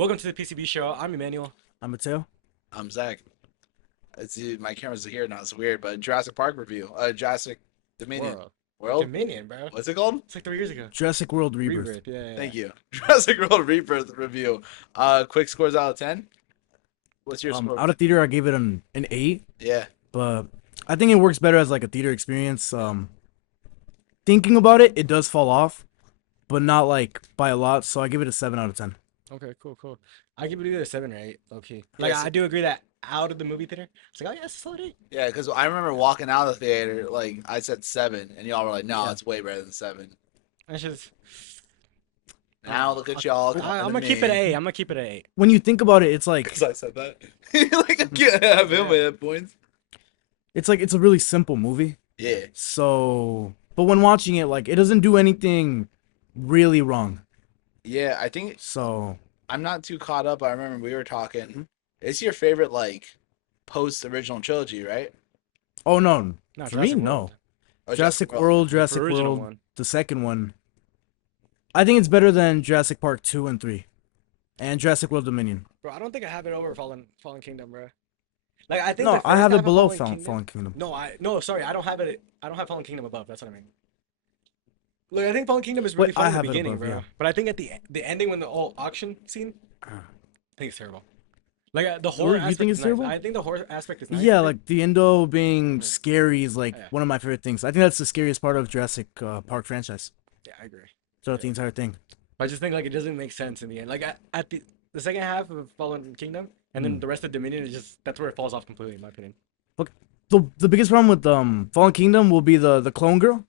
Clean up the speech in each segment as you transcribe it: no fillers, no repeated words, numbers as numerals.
Welcome to the PCB show. I'm Emmanuel. I'm Mateo. I'm Zach. My camera's here now. It's weird, but Jurassic Park review. Jurassic Dominion. World. World? Dominion, bro. What's it called? It's like 3 years ago. Jurassic World Rebirth. Rebirth. Yeah. Thank you. Jurassic World Rebirth review. Quick scores out of 10. What's your score? Out of theater, I gave it an 8, Yeah. but I think it works better as like a theater experience. Thinking about it, it does fall off, but not like by a lot. So I give it a 7 out of 10. Okay, cool. I give it either a 7 or 8, low key. Like, Yes. I do agree that out of the movie theater, it's like, oh yeah, it's a solid 8. Yeah, because I remember walking out of the theater, like, I said 7, and y'all were like, no, Yeah. it's way better than 7. It's just, Now look at y'all. I'm gonna keep it an 8. When you think about it, it's like Because I said that. Like, I can't have him at points. it's a really simple movie. Yeah. So, but when watching it, like it doesn't do anything really wrong. Yeah, I think So I'm not too caught up. I remember we were talking. Mhm. It's your favorite, like, post-original trilogy, right? oh no, No, for me Jurassic no. World. Oh, Jurassic World, The Jurassic original World, one. the second one. I think it's better than Jurassic Park 2 and 3, and Jurassic World Dominion. Bro, I don't think I have it over Fallen Kingdom, bro. Like, I think No, the I first have half it of below Fallen Fallen Kingdom. No, sorry, I don't have it. I don't have Fallen Kingdom above. That's what I mean. Look, I think Fallen Kingdom is really Wait, fun I in the have it beginning, above, bro. yeah. But I think at the ending when the whole auction scene, Ah. I think it's terrible. Like the horror You aspect think is it's nice. terrible? I think the horror aspect is nice. Yeah, of it. like the endo being scary is like Yeah. one of my favorite things. I think that's the scariest part of Jurassic Park franchise Yeah, I agree. throughout the entire thing. But I just think like it doesn't make sense in the end. Like at the second half of Fallen Kingdom, and then Mm. the rest of Dominion is just that's where it falls off completely, in my opinion. The biggest problem with Fallen Kingdom will be the clone girl.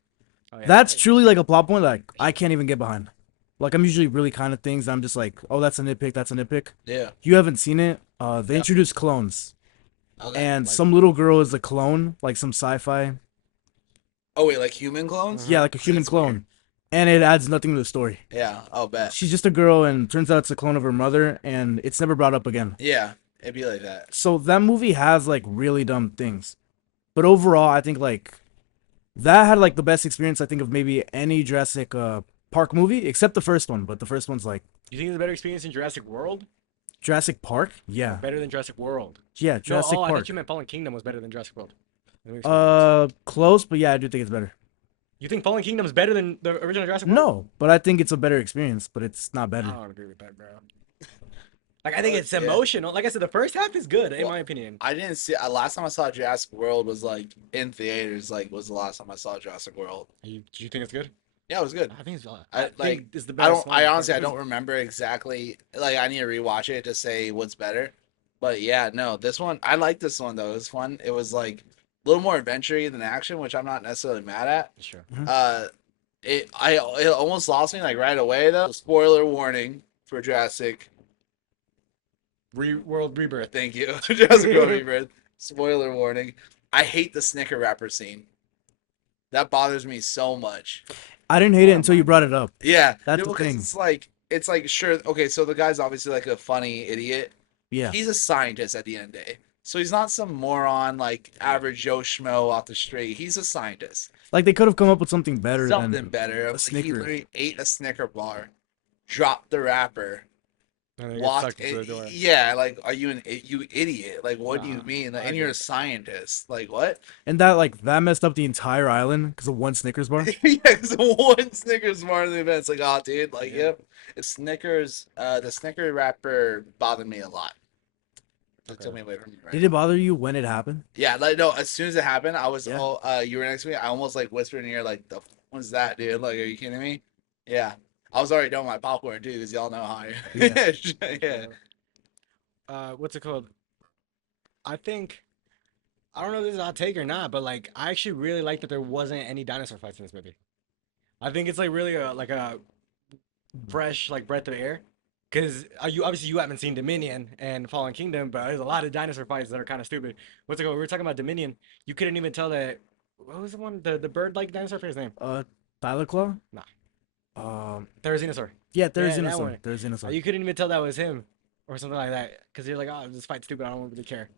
Oh, yeah. That's truly like a plot point like I can't even get behind. Like I'm usually really kind of things. I'm just like, oh, that's a nitpick. That's a nitpick. Yeah. You haven't seen it. They Yeah. introduced clones, Okay. and like- some little girl is a clone, like some sci-fi. Oh wait, like human clones? Yeah, like a human That's clone, weird. and it adds nothing to the story. Yeah. I'll bet. She's just a girl, and turns out it's a clone of her mother, and it's never brought up again. Yeah. It'd be like that. So that movie has like really dumb things, but overall, I think like that had like the best experience I think of maybe any Jurassic Park movie, except the first one. But the first one's like You think it's a better experience in Jurassic World? Jurassic Park. Yeah, Better than Jurassic World? yeah, Jurassic I Park. thought you meant Fallen Kingdom was better than Jurassic World. Let me explain. Close, but yeah, I do think it's better. You think Fallen Kingdom is better than the original Jurassic World? No, but I think it's a better experience, but it's not I better. don't agree with that, bro. Like I think it's Yeah. emotional. Like I said, the first half is good in Well, my opinion. I didn't see. Last time I saw Jurassic World was like in theaters. Like was the last time I saw Jurassic World. Do you think it's good? Yeah, it was good. I think it's. I, think like, it's the I best. don't. I honestly, I It's- don't remember exactly. Like, I need to rewatch it to say what's better. But yeah, no, this one I like this one though. It was fun. It was like a little more adventure-y than action, which I'm not necessarily mad at. Sure. It almost lost me like right away though. Spoiler warning for Jurassic. World Rebirth. Thank you, Jurassic World Rebirth. Spoiler warning. I hate the Snicker wrapper scene. That bothers me so much. I didn't hate I it don't until you mind brought it up. Yeah, That's no, the because thing. It's like sure. Okay, so the guy's obviously like a funny idiot. Yeah, He's a scientist at the end of the day. So he's not some moron like average Joe Schmo off the street. He's a scientist. like they could have come up with something better Something than better. a Like, he Snicker. literally ate a Snicker bar, dropped the wrapper, And then it gets walked. sucked into the door. Yeah, like are you you idiot? Like what do you Nah, mean? I And you're agree. a scientist. Like what? and that messed up the entire island because of one Snickers bar. Yeah, because one Snickers bar in the event. It's like, oh, dude, like, Yeah. yep. It's Snickers. The Snicker wrapper bothered me a lot. It took Okay. me away from you, right? Did it bother you when it happened? Yeah, like no. As soon as it happened, I was Yeah. you were next to me. I almost like whispered in your ear, like, "The what's that, dude? Like, are you kidding me?" Yeah, I was already done with my popcorn too, because y'all know how I. Yeah. Yeah. What's it called? I think I don't know if this is a hot take or not, but like I actually really like that there wasn't any dinosaur fights in this movie. I think it's like really a fresh like breath of air. Cause you obviously you haven't seen Dominion and Fallen Kingdom, but there's a lot of dinosaur fights that are kind of stupid. What's it called? We were talking about Dominion. You couldn't even tell that. What was the one? The bird like dinosaur for his name? Tyler Claw? Nah. Yeah, Therizinosaur. there's Yeah, that Innocent. one. There's Innocent. You couldn't even tell that was him or something like that. Cause you're like, oh, this fight's stupid. I don't really care.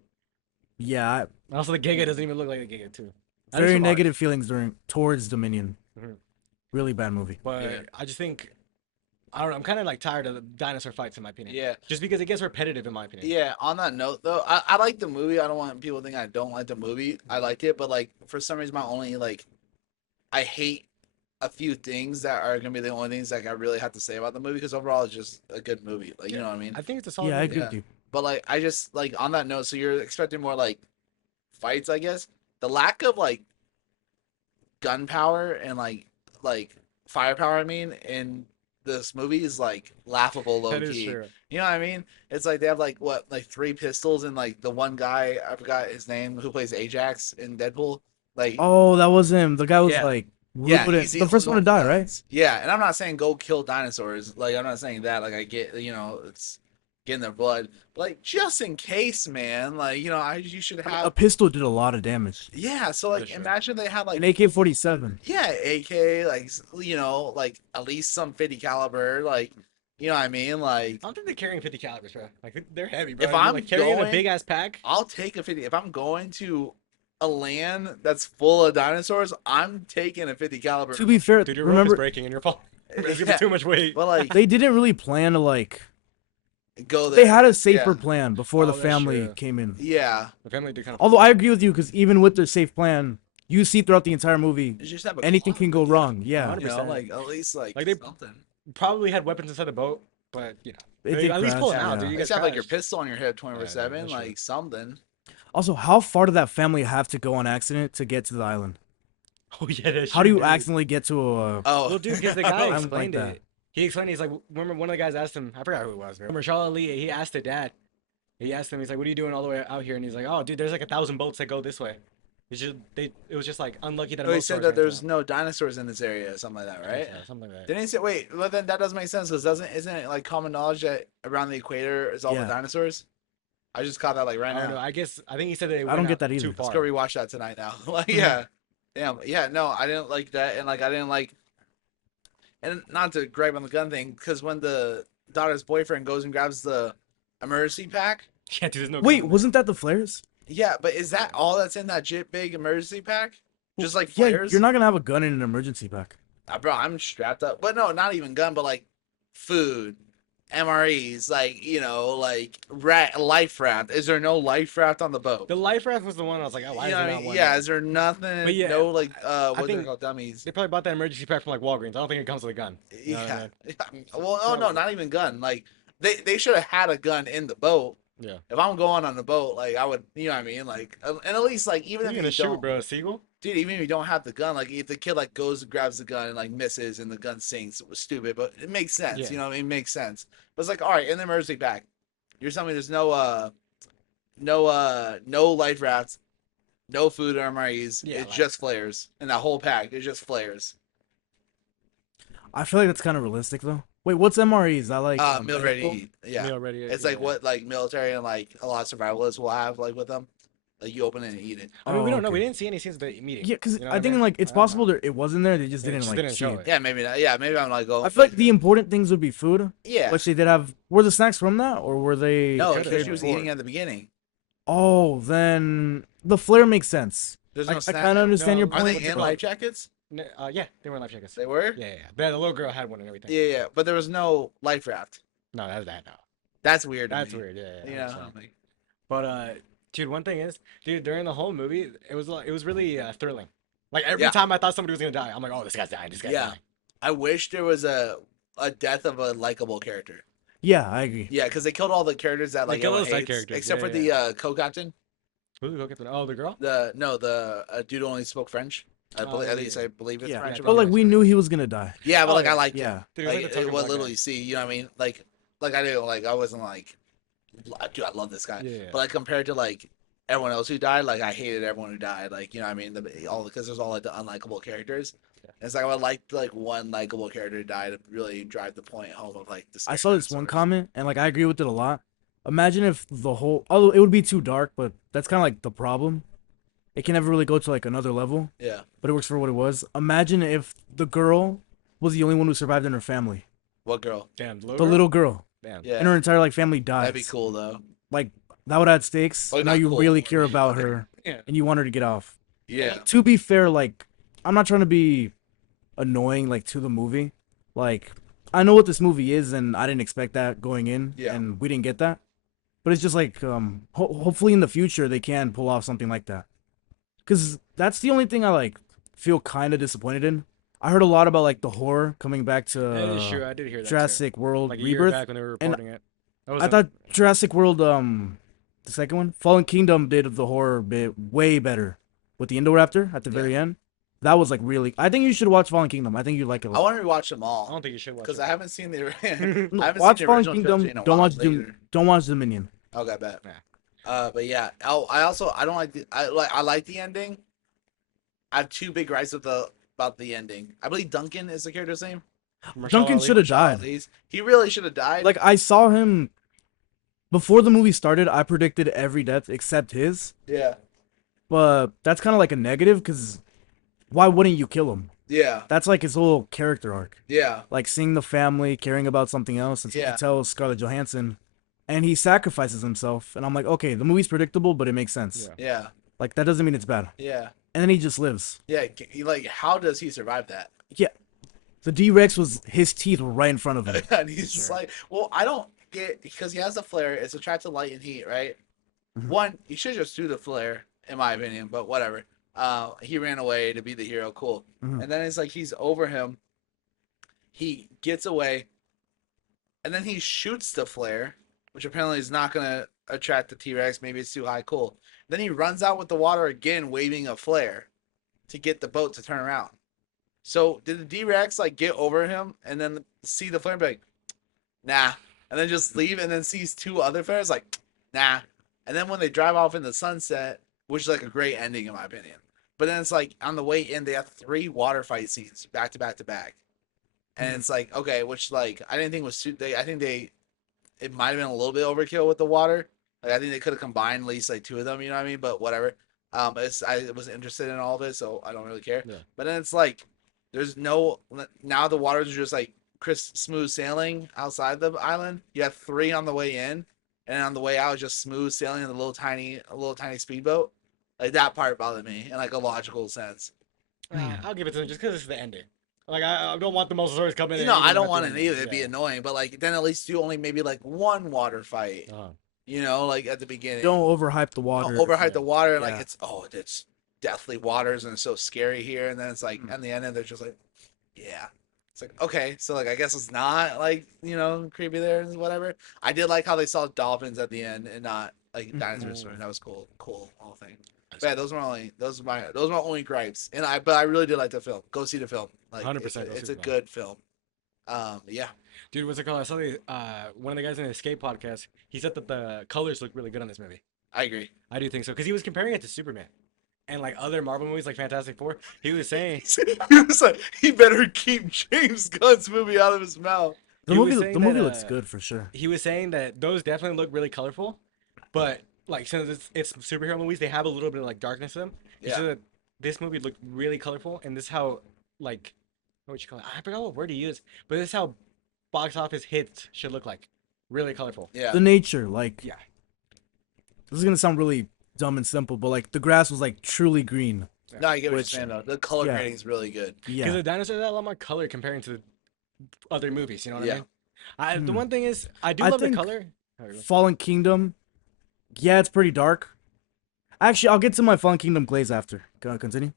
Yeah, And also, the Giga doesn't even look like the Giga too. That is very some art. negative feelings towards Dominion. Mhm. Really bad movie. But Yeah. I just think I don't know. I'm kind of like tired of the dinosaur fights in my opinion. Yeah. Just because it gets repetitive in my opinion. Yeah, on that note though, I like the movie. I don't want people to think I don't like the movie. I like it, but like for some reason my only like I hate a few things that are gonna be the only things like I really have to say about the movie because overall it's just a good movie. Like you know what I mean? I think it's a solid Yeah, I movie. agree Yeah. with you. But like I just like on that note, so you're expecting more like fights, I guess. The lack of like gunpowder and like firepower, I mean, in this movie is like laughable low That is key. true. You know what I mean? It's like they have like what, like 3 pistols and like the one guy, I forgot his name, who plays Ajax in Deadpool. Like Oh, that was him. The guy was yeah. like Yeah, rude. he's The first one to only die, one right? guns. Yeah, and I'm not saying go kill dinosaurs. Like I'm not saying that. Like I get, it's getting their blood. But like just in case, man. Like you should A have. pistol did a lot of damage. Yeah, so like For sure. imagine they had like An AK-47. yeah, AK, like like at least some 50 caliber, like you know what I mean? Like I don't think they're carrying 50 calibers, bro. Like they're heavy, bro. If You're, I'm like carrying a going- big ass pack. I'll take a 50. If I'm going to a land that's full of dinosaurs, I'm taking a 50 caliber. To be fair, Dude, your rope is remember breaking and you're falling. It's gonna Yeah, be too much weight. but like they didn't really plan to like. go there. They had a safer Yeah. plan before Oh, the that's family true. came in. Yeah, The family did kind of. Although I agree with you, because even with their safe plan, you see throughout the entire movie, you just have a anything clock can go with you. wrong. Yeah, 100%. like at least like Like, they- something. probably had weapons inside the boat, but They they did at least pull them crash, out, yeah. dude. You You guys just have like your crashed. pistol on your hip Yeah, 24/7, that's true. like something. Also, how far did that family have to go on accident to get to the island? Oh yeah, that's How do true, you dude. accidentally get to a? Oh, Well, dude, because the I guy don't explained like that. it. He explained. He's like, remember one of the guys asked him. I forgot who it was. Remember Charlotte Lee? He asked the dad. He asked him. He's like, "What are you doing all the way out here?" And he's like, "Oh, dude, there's like 1,000 boats that go this way." It was just like unlucky that. a he boat said storage that ran there's into no dinosaurs in this area, something like that, them. right? Yeah, something like that. Didn't he say? Wait, well then that doesn't make sense because isn't it like common knowledge that around the equator is all the Yeah. dinosaurs? I just caught that like right I don't know. now. I think he said that. It I don't went get out that either. Too far. Let's go rewatch that tonight now. Like yeah, damn, yeah, no, I didn't like that, and like I didn't like, and not to gripe on the gun thing because when the daughter's boyfriend goes and grabs the emergency pack, Yeah, dude, there's no. Wait, gun. wasn't that the flares? yeah, but is that all that's in that big emergency pack? Just like Yeah, flares? you're not gonna have a gun in an emergency pack. Bro, I'm strapped up. But no, not even gun, but like food, MREs, like like life raft. Is there no life raft on the boat? The life raft was the one I was like, oh, why You is know there what I not mean? one? Yeah, there? is there nothing? But yeah, no like what they're think- called dummies. They probably bought that emergency pack from like Walgreens. I don't think it comes with a gun. You know what I Yeah. mean? Well, oh no, not even gun. Like they should have had a gun in the boat. Yeah. If I'm going on the boat, like I would, you know what I mean? Like, and at least like even What are if you gonna you shoot, don't, bro? A seagull? dude, even if you don't have the gun, like if the kid like goes and grabs the gun and like misses and the gun sinks, it was stupid, but it makes sense. Yeah. You know what I mean? It makes sense. But it's like, all right, in the emergency pack, you're telling me there's no life rafts, no food or MREs. Yeah, it's like- just flares. And that whole pack is just flares. I feel like that's kind of realistic though. Wait, what's MREs? I like Meal ready to medical? eat. Yeah. Meal ready. It's yeah, like yeah. what like military and like a lot of survivalists will have like with them. Like you open it and eat it. I mean, we Oh, don't know. We okay. didn't see any scenes of the meeting. Yeah, because You know I what think mean? like it's I don't know. possible that it wasn't there. They just They didn't just like didn't see show it. it. Yeah, maybe not. Yeah, maybe I'm like I feel like the important things would be food, yeah. which they did have. Were the snacks from that, or were they? No, could've because been she was before. eating at the beginning. Oh, then the flare makes sense. There's I no snack. kind of understand your No, Are point. they What's it in called? life jackets? Yeah, they were in life jackets. They were. Yeah, yeah. The little girl had one and everything. Yeah, yeah. But there was no life raft. No, that's that. No, That's weird. to that's me. weird. Yeah, yeah. You know. 100%. But dude, one thing is, dude, during the whole movie, it was really thrilling. Like every Yeah. time I thought somebody was gonna die, I'm like, oh, this guy's dying. This guy's Yeah. dying. I wish there was a death of a likable character. Yeah, I agree. Yeah, because they killed all the characters that They like killed everyone those side hates, characters, except yeah, for yeah, the co-captain. Who did we go get the? Oh, the girl. The dude only spoke French. I Oh, believe, at yeah, least yeah. I believe it's Yeah, French. Yeah, but like we right. knew he was gonna die. yeah, but Oh, like I yeah. liked Yeah. him. Dude, Like like the token what black little guy. you see, you know what I mean? Like I didn't like I wasn't like, dude, I love this guy. Yeah. But like compared to like everyone else who died, like I hated everyone who died. Like you know what I mean? All because there's all like the unlikable characters. Yeah. And it's like I would like one likable character to die to really drive the point home of like the. I scary saw this one dinosaurs. comment, and like I agree with it a lot. Imagine if the whole, although it would be too dark, but that's kind of like the problem. It can never really go to like another level, Yeah. but it works for what it was. Imagine if the girl was the only one who survived in her family. What girl? Damn, the The girl? little girl, Damn. Yeah. and her entire like family dies. That'd be cool though. Like that would add stakes. Well, now not you cool, really but care yeah. about her, Yeah. and you want her to get off. Yeah. To be fair, like I'm not trying to be annoying like to the movie. Like I know what this movie is, and I didn't expect that going in, Yeah. and we didn't get that. But it's just like, hopefully in the future they can pull off something like that. Cause that's the only thing I like feel kind of disappointed in. I heard a lot about like the horror coming back to That is true. I did hear that too. Jurassic World Like a year Rebirth, back when they were and reporting it. That was I thought Jurassic World, the second one, Fallen Kingdom, did the horror bit way better with the Indoraptor at the very end. That was like really. I think you should watch Fallen Kingdom. I think you'd like it a I lot. want to rewatch them I all don't think you should watch because it. I haven't seen the. I No, haven't watch seen the Fallen original Kingdom. trilogy in a Don't while watch later. Don't watch Dominion. Okay, bet. Yeah. But yeah, I don't like I like the ending. I have two big gripes about the ending. I believe Duncan is the character's name. Marshall Duncan Ali. should have died. He really should have died. Like I saw him before the movie started. I predicted every death except his. yeah, But that's kind of like a negative because why wouldn't you kill him? yeah, That's like his whole character arc. yeah, Like seeing the family, caring about something else, and so Yeah. he tells Scarlett Johansson, and he sacrifices himself. And I'm like, okay, the movie's predictable, but it makes sense. Yeah. yeah, Like that doesn't mean it's bad. yeah, And then he just lives. yeah. Like, how does he survive that? Yeah, the D-Rex was his teeth were right in front of him. And he's just like, well, I don't get because he has a flare. It's attracted to light and heat, right? Mhm. One, you should just do the flare, in my opinion. But whatever. He ran away to be the hero. Cool. Mhm. And then it's like he's over him. He gets away, and then he shoots the flare, which apparently is not gonna attract the T-Rex. Maybe it's too high. Cool. Then he runs out with the water again, waving a flare to get the boat to turn around. So did the D-Rex like get over him and then see the flare and be like, nah, and then just leave and then sees two other flares like, nah, and then when they drive off in the sunset, which is like a great ending in my opinion, but then it's like on the way in they have 3 water fight scenes back to back to back, and it's like okay, which like I didn't think was I think it might have been a little bit overkill with the water. Like I think they could have combined at least like 2 of them, you know what I mean? But whatever. I was interested in all of it, so I don't really care. Yeah. But then it's like there's no now the waters are just like smooth sailing outside the island. You have 3 on the way in, and on the way out just smooth sailing in a little tiny speedboat. Like that part bothered me in like a logical sense. I'll give it to them just because it's the ending. Like I don't want the Mosasaurus coming in. You know, and I eating don't them want at it the either. end. It'd be Yeah. annoying, but like then at least do only maybe like 1 water fight. Uh-huh. You know, like at the beginning. Don't overhype the water. Don't overhype the water. Yeah. Like it's deathly waters and it's so scary here. And then it's like at the end, they're just like, yeah. It's like okay, so like I guess it's not like creepy there and whatever. I did like how they saw dolphins at the end and not like dinosaurs. That was cool whole thing. But yeah, those are my only gripes. And I really did like the film. Go see the film. Like 100% it's go see it's the a film. good film. Yeah. Dude, what's it called? I saw one of the guys in the Escape podcast. He said that the colors look really good on this movie. I agree. I do think so because he was comparing it to Superman and like other Marvel movies like Fantastic Four. He was saying He was like, he better keep James Gunn's movie out of his mouth. The he was movie, saying the movie that, looks good for sure. he was saying that those definitely look really colorful, but like since it's superhero movies, they have a little bit of like darkness to them. He Yeah. said that this movie looked really colorful, and this is how like what you call it? I forgot what word he used, but this is how box office hits should look like. Really colorful. Yeah. The nature, like, Yeah. this is gonna sound really dumb and simple, but like the grass was like truly green. No, I get what you're Which- saying though. The color yeah. grading is really good. Because Yeah, the dinosaurs had a lot more color comparing to other movies. You know what Yeah. I mean? The Hmm. one thing is, I do I love the think- color. Fallen Kingdom. Yeah, it's pretty dark. Actually, I'll get to my Fallen Kingdom glaze after. Continue.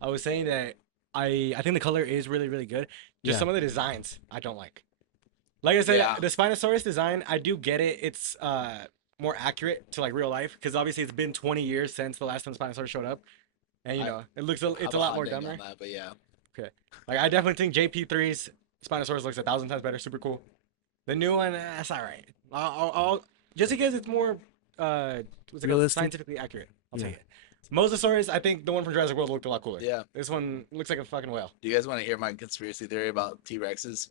I was saying that I think the color is really really good. Just Yeah. some of the designs I don't like. Like I said, Yeah. the Spinosaurus design I do get it. It's more accurate to like real life because obviously it's been 20 years since the last time Spinosaurus showed up, and it's a lot more dumber. That, but yeah. Like I definitely think JP3's Spinosaurus looks 1,000 times better. Super cool. The new one, that's all right. I'll just because it's more what's it called? Realistic? Scientifically accurate. I'll Yeah. take it. Mosasaurus, I think the one from Jurassic World looked a lot cooler. Yeah. This one looks like a fucking whale. Do you guys want to hear my conspiracy theory about T-Rexes?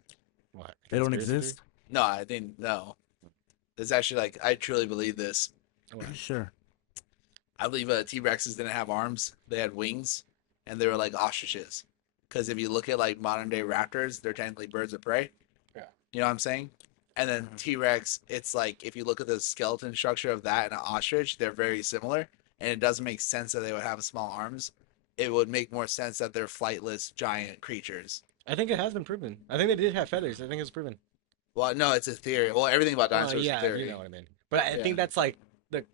What? They don't Conspiracy exist. No, I think no. It's actually like I truly believe this. theory? What? Sure. I believe T-Rexes didn't have arms; they had wings, and they were like ostriches. Because if you look at like modern day raptors, they're technically birds of prey. Yeah. You know what I'm saying? And then Mhm. T-Rex, it's like if you look at the skeleton structure of that and an ostrich, they're very similar, and it doesn't make sense that they would have small arms. It would make more sense that they're flightless giant creatures. I think it has been proven. I think they did have feathers. I think it's proven. Well, no, it's a theory. Well, everything about Well, dinosaurs is a yeah, theory. you know what I mean. But I Yeah. think that's like the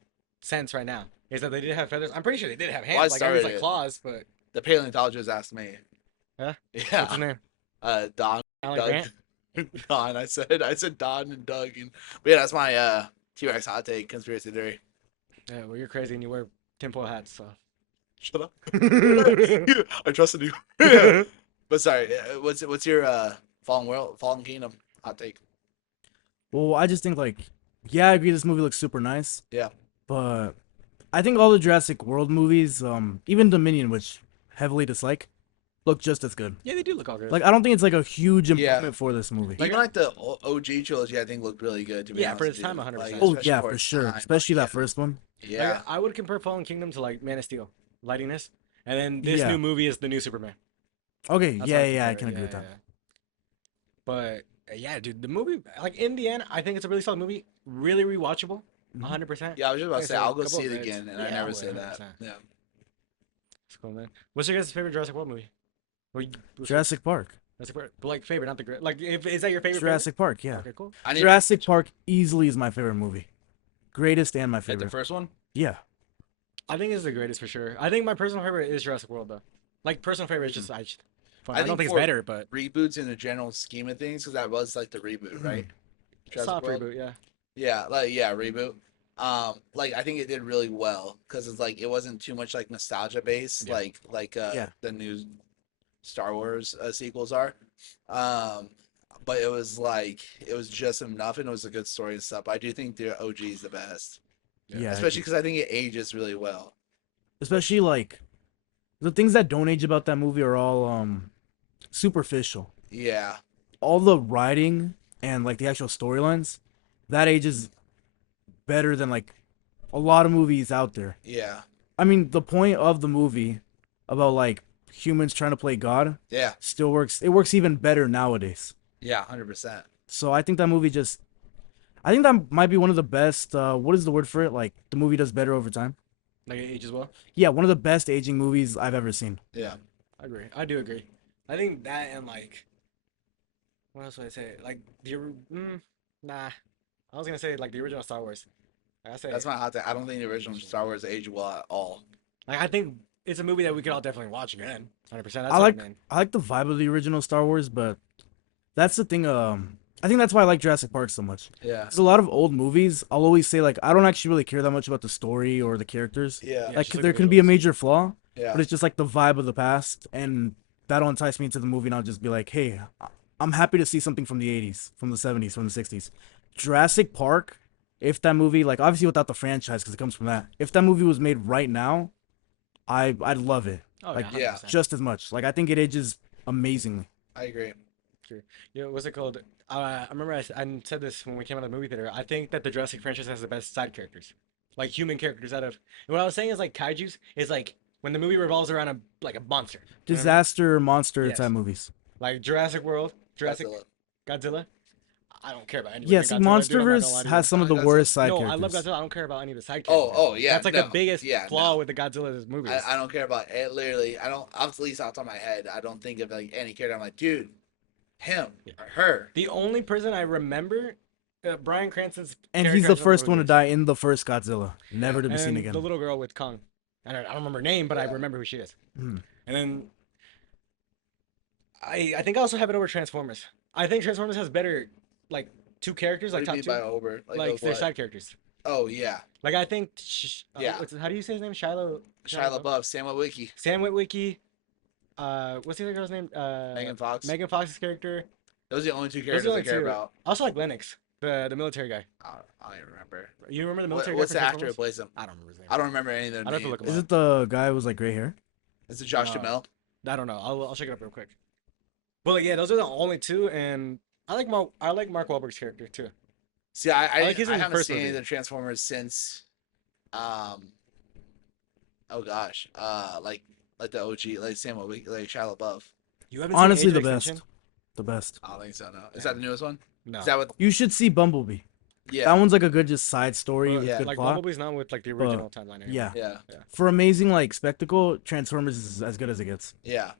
sense right now is that they did have feathers. I'm pretty sure they did have Well, I hands. Like everybody's started like it. claws, but The paleontologist asked me. huh? Yeah. What's his name? Don. Alan Doug. Grant. Don. I said Don and Doug. But yeah, that's my T-Rex hot take conspiracy theory. Yeah, well, you're crazy and you wear tinfoil hats, so. Shut up. I trusted you. Yeah. But sorry, what's your Fallen Kingdom hot take? Well, I just think like, yeah, I agree. This movie looks super nice. Yeah. But I think all the Jurassic World movies, even Dominion, which heavily dislike, look just as good. Yeah, they do look all good. Like I don't think it's like a huge Yeah. improvement for this movie. Even like the OG trilogy, I think looked really good. To be Yeah, honest for with its you. time, 100%. Like, Oh especially yeah, for for its sure. time, Especially like, that first one. Yeah. Like, I would compare Fallen Kingdom to like Man of Steel, lightiness, and then this Yeah. new movie is the new Superman. Okay, That's yeah, how yeah, I compare can it. agree with Yeah, that. yeah. But yeah, dude, the movie, like in the end, I think it's a really solid movie. Really rewatchable, Mhm. 100%. Yeah, I was just about Like to I say said, I'll go couple see of it reds. again, and Yeah, I I never would, say that. 100%. Yeah. It's cool, man. What's your guys' favorite Jurassic World movie? Jurassic Park. Jurassic Park, but like favorite, not the great. Like, if is that your favorite? Jurassic Park, favorite? yeah. Okay, cool. I need Jurassic Park easily is my favorite movie. Greatest and my like the favorite. first one. Yeah. I think it's the greatest for sure. I think my personal favorite is Jurassic World though. Like personal favorite is just fun. I don't think think it's for- better, but Reboots in the general scheme of things, because that was like the reboot, right? Jurassic soft World? reboot, yeah. Yeah, reboot. Like I think it did really well because it's like it wasn't too much like nostalgia based, Yeah. like Yeah. the new Star Wars sequels are. But it was just enough, and it was a good story and stuff. But I do think the OG is the best, Yeah. I especially agree. because I think it ages really well. Especially like the things that don't age about that movie are all superficial. Yeah, All the writing and like the actual storylines, that ages better than like a lot of movies out there. yeah, I mean, the point of the movie about like humans trying to play God yeah, still works. It works even better nowadays. yeah, 100%. So I think that movie I think that might be one of the best. What is the word for it? Like the movie does better over time. Like it ages well. Yeah, one of the best aging movies I've ever seen. Yeah, I agree. I do agree. I think that and like, what else would I say? Like nah. I was gonna say like the original Star Wars. Like I say, that's my hot take. I don't think the original Star Wars age well at all. like I think it's a movie that we could all definitely watch again. 100%. That's I what like I mean. I like the vibe of the original Star Wars, but that's the thing. I think that's why I like Jurassic Park so much. Yeah, There's a lot of old movies. I'll always say like I don't actually really care that much about the story or the characters. yeah, Yeah. Like just like there the can be a visuals. major flaw, yeah. but it's just like the vibe of the past, and that'll entice me into the movie, and I'll just be like, hey, I'm happy to see something from the 80s, from the 70s, from the 60s. Jurassic Park, if that movie, like obviously without the franchise because it comes from that, if that movie was made right now, I'd love it Oh like, yeah, yeah. 100%. just as much. Like I think it ages amazingly. I agree. You know, what's it called? I remember I said this when we came out of the movie theater. I think that the Jurassic franchise has the best side characters, like human characters out of. And what I was saying is like kaiju's is like when the movie revolves around a monster. You know what I mean? Disaster monster Yes. type movies. Like Jurassic World, Jurassic Godzilla. Godzilla. I don't care about any. Yeah, see, Godzilla, dude, I'm not gonna lie MonsterVerse to has you. some of the Godzilla. worst side No, characters. I love Godzilla. I don't care about any of the side Oh, characters. oh, yeah, That's like no, the biggest yeah, flaw no. with the Godzilla's movies. I don't care about it. Literally, I don't. At least off the top of my head, I don't think of like any character. I'm like, dude, him or her. The only person I remember, Bryan Cranston's. And character he's the has one of first one to movies. die in the first Godzilla, never to be And seen again. the little girl with Kong. I don't remember her name, but I Yeah. remember who she is. Hmm. And then I think I also have it over Transformers. I think Transformers has better like two characters, What like do you top mean two, by over? like of their what? side characters. Oh yeah, Like I think, Yeah. how do you say his name? Shia LaBeouf, Sam Witwicky, Sam Witwicky. What's the other girl's name? Megan Fox. Megan Fox's character. Those are the only two Those are characters the I only care two. about. I also like Lennox, the military guy. I don't even remember. You remember the What, military what's guy? the from actor who Transformers? plays him? I don't remember his name. I don't remember any of their I'd have to names. look him Is up. it the guy with like gray hair? Is it Josh No. Duhamel? I don't know. I'll check it up real quick. But like, yeah, those are the only two, and I like Mark Wahlberg's character too. See, I like his in the haven't first seen any of movie. the Transformers since, oh gosh, like the OG, like Sam Witwicky, like Shia LaBeouf. You haven't Honestly, seen the Age of best. Extinction? The best. I don't think so. No, is that the newest one? No. Is that what? You should see Bumblebee. Yeah, That one's like a good just side story But, with yeah, good like plot. Bumblebee's not with like the original timeline anymore. Yeah. yeah, For amazing like spectacle, Transformers is as good as it gets. yeah.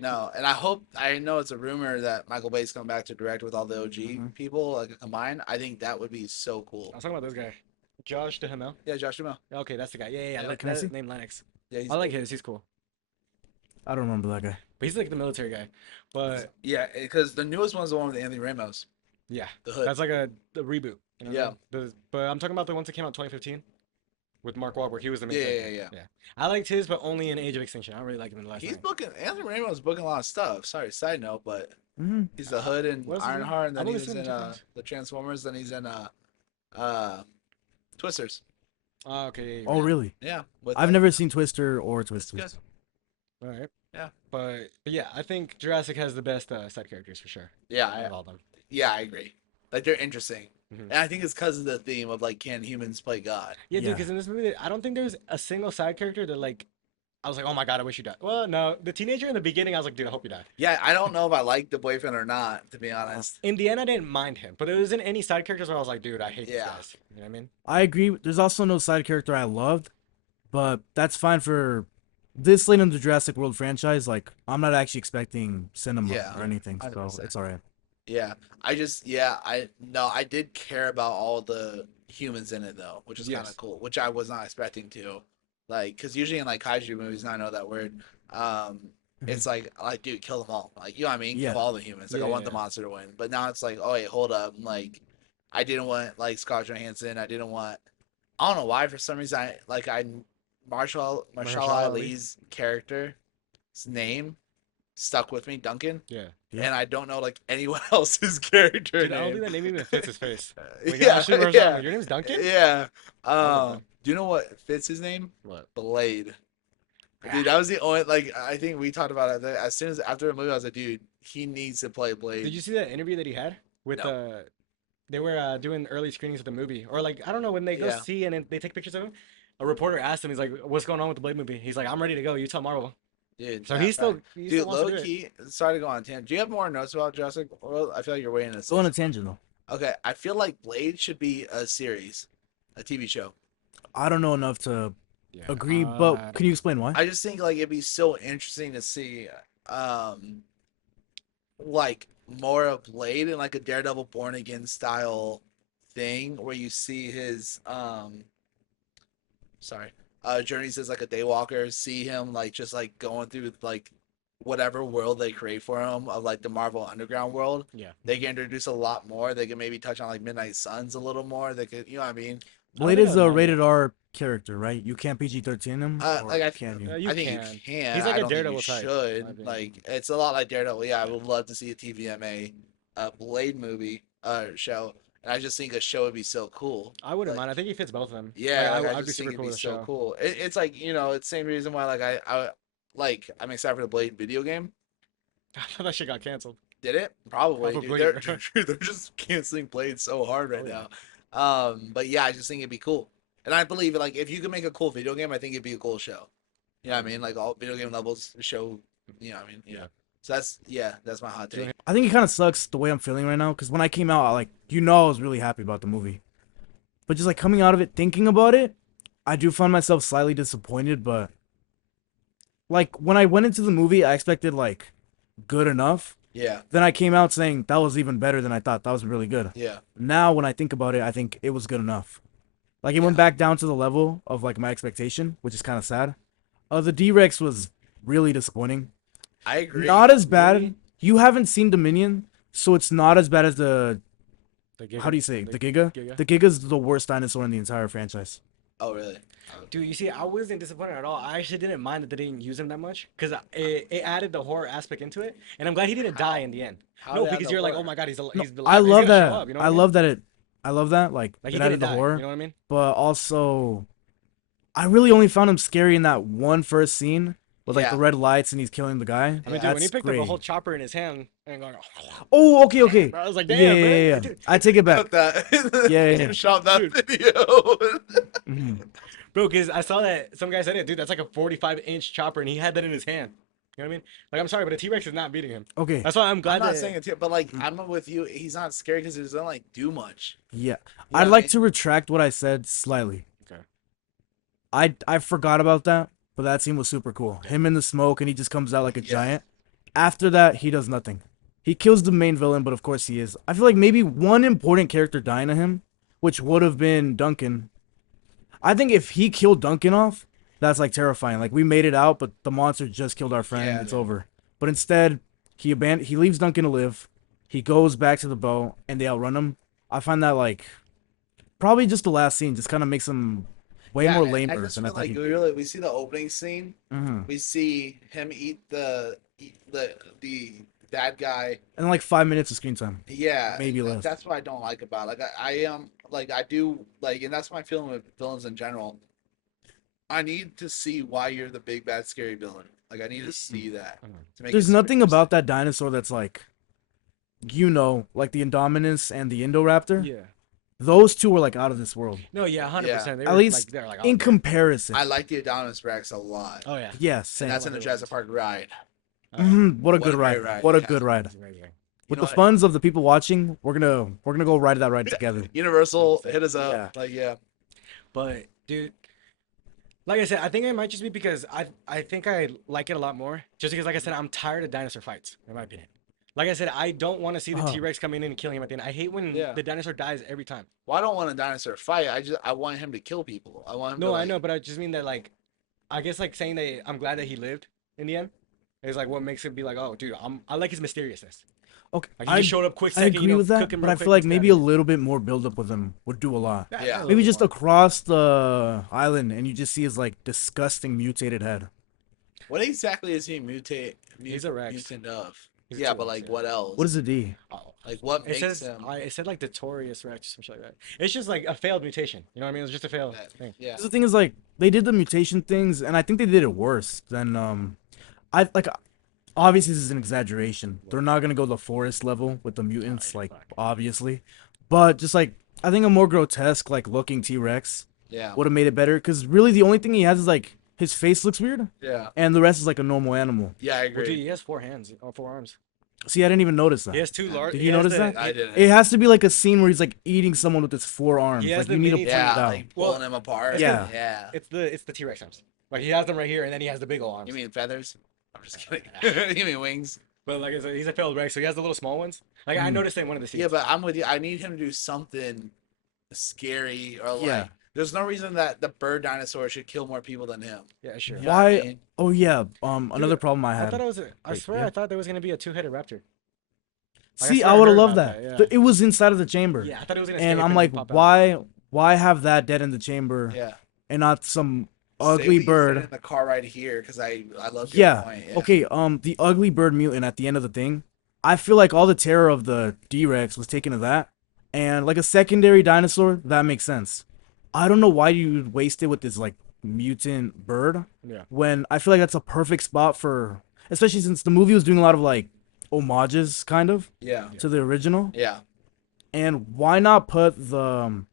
No, and I know it's a rumor that Michael Bay's coming back to direct with all the OG people, like a combined. I think that would be so cool. I was talking about this guy, Josh Duhamel. Yeah, Josh Duhamel. Okay, that's the guy. Yeah. Yeah, Like, can I that's see? name Lennox. Yeah, he's I like his. He's cool. I don't remember that guy. But he's like the military guy. But yeah, because the newest one's the one with Anthony Ramos. yeah, The Hood. that's like the reboot. You know what I Yeah. mean? But I'm talking about the ones that came out in 2015 with Mark Wahlberg. He was the main Yeah, character. yeah. I liked his, but only in Age of Extinction. I don't really like him in the last He's one. booking. Anthony Ramos is booking a lot of stuff. Sorry, side note, but Hmm. he's the Hood in What else is he in? Ironheart, and then I've only he's seen him in two times. the Transformers, then he's in Twisters. Oh, okay. Oh, really? Yeah, with, I've never seen Twister or Good. Twisters. All right. Yeah. But yeah, I think Jurassic has the best side characters for sure. Yeah, Of all of them. I agree. Like they're interesting, Mhm. and I think it's because of the theme of like, can humans play God? Yeah, dude. Yeah. Because in this movie, I don't think there's a single side character that like, I was like, oh my god, I wish you died. Well, no, the teenager in the beginning, I was like, dude, I hope you die. Yeah, I don't know if I like the boyfriend or not, to be honest. In the end, I didn't mind him, but there wasn't any side characters where I was like, dude, I hate these Yeah. guys. You know what I mean? I agree. There's also no side character I loved, but that's fine for this late in the Jurassic World franchise. Like, I'm not actually expecting cinema Yeah, or anything, so 100%. it's alright. Yeah, I did care about all the humans in it though, which is kind Yes. of cool, which I was not expecting to. Like, because usually in like kaiju movies, and I know that word, it's like, dude, kill them all. Like, you know what I mean? Yeah. Kill all the humans. Like, I want the Yeah. monster to win. But now it's like, oh wait, hold up. Like, I didn't want like Scarlett Johansson. I didn't want. I don't know why. For some reason, Marshall Ali's character's name stuck with me, Duncan. Yeah. Yeah. And I don't know like anyone else's character Dude, I don't name. think that name even fits his face. Like, Yeah, Ashley Marshall, yeah. like, your name's Duncan? Yeah. love that. Do you know what fits his name? What? Blade. Dude, that was the only like I think we talked about it. As soon as after the movie, I was like, dude, he needs to play Blade. Did you see that interview that he had with No. they were doing early screenings of the movie, or like I don't know when they go Yeah. see and then they take pictures of him. A reporter asked him, he's like, "What's going on with the Blade movie?" He's like, "I'm ready to go. You tell Marvel." Dude, So that he still, fact. he Dude, still wants to low do it. key. Sorry to go on a tangent. Do you have more notes about Jurassic World? I feel like you're waiting to Go on a tangent though. Okay, I feel like Blade should be a series, a TV show. I don't know enough to Yeah. agree, but can you explain why? I just think like it'd be so interesting to see like more of Blade in like a Daredevil Born Again style thing where you see his journeys as like a daywalker, see him like just like going through like whatever world they create for him of like the Marvel Underground world. Yeah. They can introduce a lot more. They can maybe touch on like Midnight Suns a little more. They could, you know what I mean? Blade think is I a would mind rated R character, right? You can't PG-13 him. Uh, or like, I- can you? You I think can. you can. He's like I a don't think Daredevil you type, in should. my opinion. Like it's a lot like Daredevil. Yeah, I would love to see a TVMA Blade movie show. And I just think a show would be so cool. I wouldn't Like, mind. I think he fits both of them. Yeah, Like, like, I I'd be just super think cool it'd be with the so show. cool. It's like, you know, it's the same reason why like I'm excited for the Blade video game. I thought that shit got canceled. Did it? Probably. Probably, Dude. bro. They're just canceling Blade so hard right Oh, yeah. now. But yeah, I just think it'd be cool. And I believe like if you could make a cool video game, I think it'd be a cool show. You know what I mean? Like all video game levels show, you know what I mean? Yeah. So that's my hot take. I think it kind of sucks the way I'm feeling right now because when I came out, I was really happy about the movie, but just like coming out of it, thinking about it, I do find myself slightly disappointed. But like when I went into the movie, I expected like good enough. Yeah. Then I came out saying that was even better than I thought. That was really good. Yeah. Now when I think about it, I think it was good enough. Like it went back down to the level of like my expectation, which is kind of sad. The D-Rex was really disappointing. I agree. Not as bad. Really? You haven't seen Dominion, so it's not as bad as the The how do you say it? The Giga? Giga? The Giga's the worst dinosaur in the entire franchise. Oh really? Dude, you see, I wasn't disappointed at all. I actually didn't mind that they didn't use him that much because it added the horror aspect into it, and I'm glad he didn't die in the end. How No, they add because the you're like, horror? oh my god, he's No, alive. I He's love gonna that. show up, you know what I mean? love that it. I love that. Like Like it he added didn't the die. horror, You know what I mean? but also, I really only found him scary in that one first scene with like Yeah. the red lights and he's killing the guy. I mean, dude, when That's he picked great. up a whole chopper in his hand and going, Oh, okay. I was like, Yeah, damn, yeah, bro. yeah. Dude, I take it back. Cut that. Yeah. Shot that Dude. video. Mhm. bro, because I saw that some guy said it, dude. That's like a 45-inch chopper, and he had that in his hand. You know what I mean? Like, I'm sorry, but a T-Rex is not beating him. Okay. That's why I'm glad I'm not that. saying it too, but like I'm with you. He's not scary because he doesn't like do much. Yeah. You know I'd what like I to retract what I said slightly. Okay. I forgot about that, but that scene was super cool. Him in the smoke and he just comes out like a Yeah. giant. After that, he does nothing. He kills the main villain, but of course he is. I feel like maybe one important character dying to him, which would have been Duncan. I think if he killed Duncan off, that's like terrifying. Like we made it out, but the monster just killed our friend. Yeah, It's yeah. over. But instead, he leaves Duncan to live. He goes back to the boat, and they outrun him. I find that like probably just the last scene just kind of makes him way Yeah, more and I lamer just than I feel thought like he. we see the opening scene. Mm-hmm. We see him eat the bad guy. And like 5 minutes of screen time, Yeah, maybe less. that's what I don't like about it. Like I am like I do like, and that's my feeling with villains in general. I need to see why you're the big bad scary villain. Like I need to see that to make. There's it nothing interesting. about that dinosaur that's like, like the Indominus and the Indoraptor. Yeah. Those two were like out of this world. No, yeah, 100%. They At were least like they're like in out there. comparison. I like the Adonis Rex a lot. Oh yeah. Yeah, And same. that's in the like Jurassic Park ride. Oh, yeah. What a What good a ride. great ride, What a yeah. good ride. It's amazing. With know the what? funds of the people watching, we're gonna go ride that ride together. Universal hit us up. Yeah. Like yeah. But dude, like I said, I think it might just be because I think I like it a lot more. Just because, like I said, I'm tired of dinosaur fights, in my opinion. Like I said, I don't want to see the Uh-huh. T-Rex coming in and killing him at the end. I hate when Yeah. the dinosaur dies every time. Well, I don't want a dinosaur fight. I want him to kill people. I want him. No, to, I like, know, but I just mean that like, I guess like saying that I'm glad that he lived in the end is like what makes it be like, oh, dude, I like his mysteriousness. Okay, Like he just showed up quick I second, agree you know, with that, cooking but real I quick, feel like let's get maybe a outta here. little bit more build up with him would do a lot. Yeah. a little Maybe bit just more. across the island, and you just see his like disgusting mutated head. What exactly is he He's a Rex. mutant of? He's a Yeah, but T-Rex, like yeah. what else? What is a D? Oh. Like what It makes says him? it said like the Torius Rex or some shit like that. It's just like a failed mutation. You know what I mean? It's just a failed thing. Yeah. 'Cause the thing is, like, they did the mutation things, and I think they did it worse than I like. Obviously, this is an exaggeration. They're not gonna go the forest level with the mutants, like obviously, but just like I think a more grotesque, like looking T Rex Yeah. would have made it better. Because really, the only thing he has is like his face looks weird, Yeah. and the rest is like a normal animal. Yeah, I Well, dude, agree. he has 4 hands or 4 arms. See, I didn't even notice that. He has two large. Did you notice that? I didn't. It has to be like a scene where he's like eating someone with his 4 arms. He has Like the you need to mini- point Yeah, it out. like pulling Well, him apart. Yeah. Yeah. It's the T-Rex arms. Like he has them right here, and then he has the big old arms. You mean feathers? I'm just kidding. you mean wings? But like I said, he's a failed Rex, so he has the little small ones. Like I Mm. noticed in one of the scenes. Yeah, but I'm with you. I need him to do something scary or like. Yeah. There's no reason that the bird dinosaur should kill more people than him. Yeah, sure. You know what I Why? mean? Oh yeah. Another problem I I had. thought it was. I Wait, swear, yeah. I thought there was gonna be a two-headed raptor. Like, I See, swear I I would have heard loved about that. that, yeah. It was inside of the chamber. Yeah, I thought it was gonna. And escape I'm then like, pop out. why have that dead in the chamber Yeah. and not some Say what ugly you said bird? in the car right here because I love your Yeah. point. Okay. The ugly bird mutant at the end of the thing. I feel like all the terror of the D-Rex was taken to that, and like a secondary dinosaur that makes sense. I don't know why you would waste it with this like mutant bird Yeah. when I feel like that's a perfect spot for, especially since the movie was doing a lot of like homages kind of Yeah. to the original. Yeah. And why not put the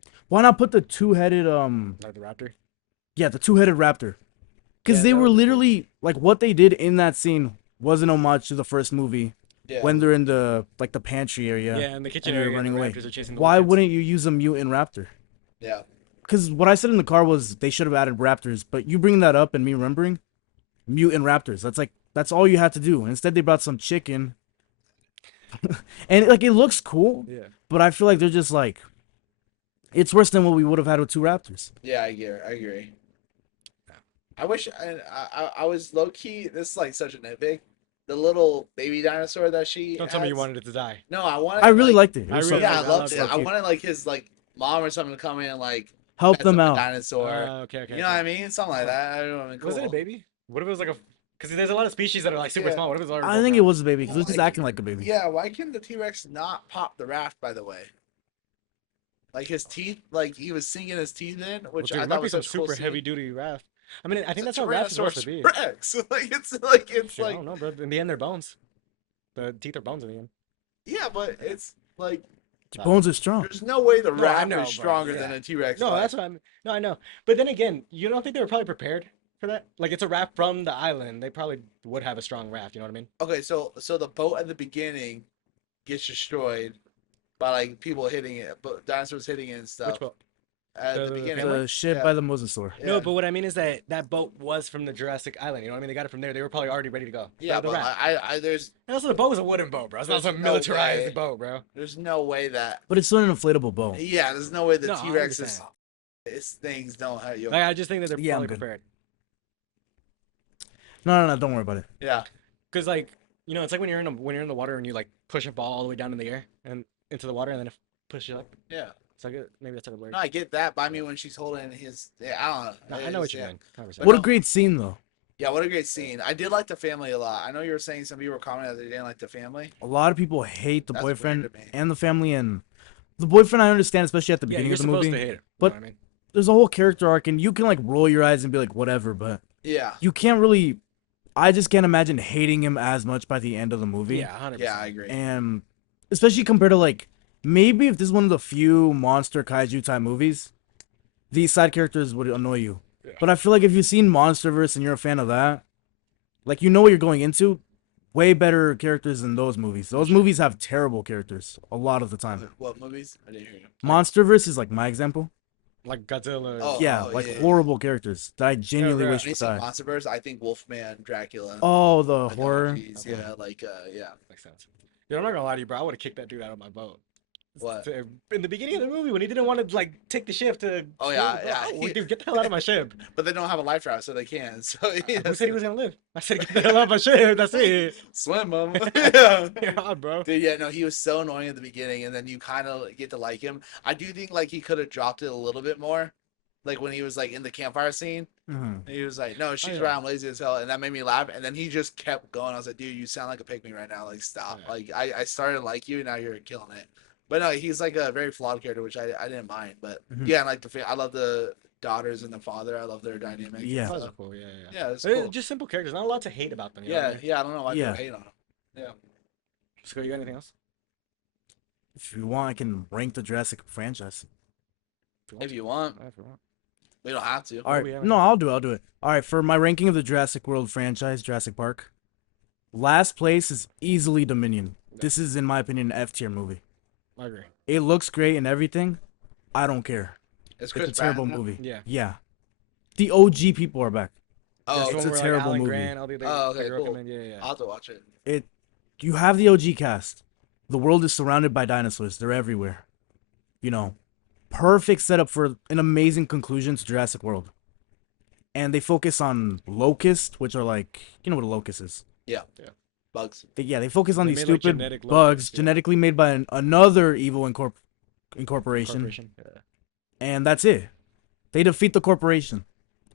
two-headed Like the raptor. yeah, the two-headed raptor. Because Yeah, they that were would be cool. literally like what they did in that scene was an homage to the first movie Yeah. when they're in the like the pantry area. Yeah, in the kitchen and they're area, running the away. raptors are chasing the Why kids. wouldn't you use a mutant raptor? Yeah. Because what I said in the car was they should have added raptors, but you bring that up and me remembering mutant raptors. That's all you had to do. Instead, they brought some chicken, and like it looks cool, Yeah. but I feel like they're just like it's worse than what we would have had with two raptors. Yeah, I agree. I wish I was low key. This is like such a nitpick. The little baby dinosaur that she. Don't tell me you has- wanted it to die. No, I wanted. I really like, liked it. It I was really- so- Yeah, I I loved loved it. it. I wanted like his like mom or something to come in and like help pet them the out. dinosaur. Okay, okay. You know what I mean? Something like that. I don't know. Cool. Was it a baby? What if it was like a? Because there's a lot of species that are like super Yeah. small. What if it was? I think it was a baby because it was just Like- acting like a baby. Yeah, why can the T-Rex not pop the raft? By the way, like his teeth, like he was sinking his teeth in, which Dude, I it might thought be was some such a cool super scene. heavy duty raft. I mean, I think It's that's a how rafts are supposed to be. Rex. it's Shit, I like don't know, bro. In the end, they're bones. The teeth are bones in the end. yeah, but it's like Your bones are strong. there's no way the No, I raft know, is bro, stronger yeah. than a T-Rex. No, fight. that's what I'm. No, I know. But then again, you don't think they were probably prepared for that? Like it's a raft from the island. They probably would have a strong raft. You know what I mean? Okay, so the boat at the beginning gets destroyed by like people hitting it, but dinosaurs hitting it and stuff. Which boat? at the The beginning. family? The ship Yeah. by the mosasaur. Yeah. No, but what I mean is that that boat was from the Jurassic Island. You know what I mean? They got it from there. They were probably already ready to go. Yeah, The but raft. there's And also, the boat was a wooden boat, bro. It's not There's some no militarized way. boat, bro. there's no way that But it's still an inflatable boat. yeah, there's no way the No, I T-Rex is understand. its things don't have you. Like, I just think that they're Yeah, I'm probably good. prepared. No, don't worry about it. Yeah. Cause like it's like when you're in the water and you like push a ball all the way down in the air and into the water and then it pushes you up. Yeah. It's like maybe that's like a word. No, I get that, but I mean when she's holding his I don't know. No, I know what It's- you're yeah. mean. 100%. What no. a great scene, though. Yeah, what a great scene. I did like the family a lot. I know you were saying some people were commenting that they didn't like the family. A lot of people hate the That's weird boyfriend to me. and the family, and the boyfriend I understand, especially at the Yeah, beginning you're of the supposed movie. to hate it. But- You know what I mean? There's a whole character arc, and you can like roll your eyes and be like, whatever, but Yeah. you can't really. I just can't imagine hating him as much by the end of the movie. Yeah, 100%. Yeah, I agree. And especially compared to like maybe if this is one of the few monster kaiju type movies, these side characters would annoy you. Yeah. But I feel like if you've seen Monsterverse and you're a fan of that, like you know what you're going into, way better characters than those movies. Those movies have terrible characters a lot of the time. What movies? I didn't hear you. Monsterverse is like my example. Like Godzilla. Oh, Yeah, like yeah. horrible characters that I genuinely right. wish When you would say die. Monsterverse, I think Wolfman, Dracula. Oh, the the horror. Nazis, Okay. Yeah, like yeah. Makes sense. Yo, I'm not gonna lie to you, bro. I would have kicked that dude out of my boat. What? In the beginning of the movie when he didn't want to like take the ship to. Oh, yeah, bro, yeah, oh, dude, get the hell out of my ship. But they don't have a life raft, so they can. So Who said he was gonna live? I said get the hell out of my ship. That's it. swim them. Yeah. Yeah, bro. Dude, yeah, no, he was so annoying at the beginning, and then you kind of get to like him. I do think like he could have dropped it a little bit more, like when he was like in the campfire scene. Mhm. He was like, "No, she's yeah. right. I'm lazy as hell," and that made me laugh. And then he just kept going. I was like, "Dude, you sound like a pygmy right now. Like, stop." Yeah. Like, I started to like you, and now you're killing it. But no, he's like a very flawed character, which I didn't mind. But Mhm. yeah, and like I love the daughters and the father. I love their dynamic. Yeah. Those are cool. Yeah, yeah. Yeah, it's They're cool. just simple characters. Not a lot to hate about them. You know what I Yeah, mean? yeah. I don't know why Yeah. people hate on him. Yeah. So you got anything else? If you want, I can rank the Jurassic franchise. If you want, Yeah, if you want. we don't have to. All right, we haven't- no, I'll do it. All right, for my ranking of the Jurassic World franchise, Jurassic Park, last place is easily Dominion. This is, in my opinion, an F tier movie. I agree. It looks great and everything. I don't care. It's It's a terrible Pratt. movie. Yeah. Yeah. The OG people are back. Oh, That's it's the a one where, terrible Alan movie. Grant, all the other Oh, okay, hero cool. come in. Yeah, yeah. I'll have to watch it. You have the OG cast. The world is surrounded by dinosaurs. They're everywhere. You know, perfect setup for an amazing conclusion to Jurassic World. And they focus on locusts, which are like, you know what a locust is. Bugs. They focus on They these made, like, stupid genetic bugs locusts, yeah. genetically made by another evil incorporation, Corporation. Yeah. and that's it. They defeat the corporation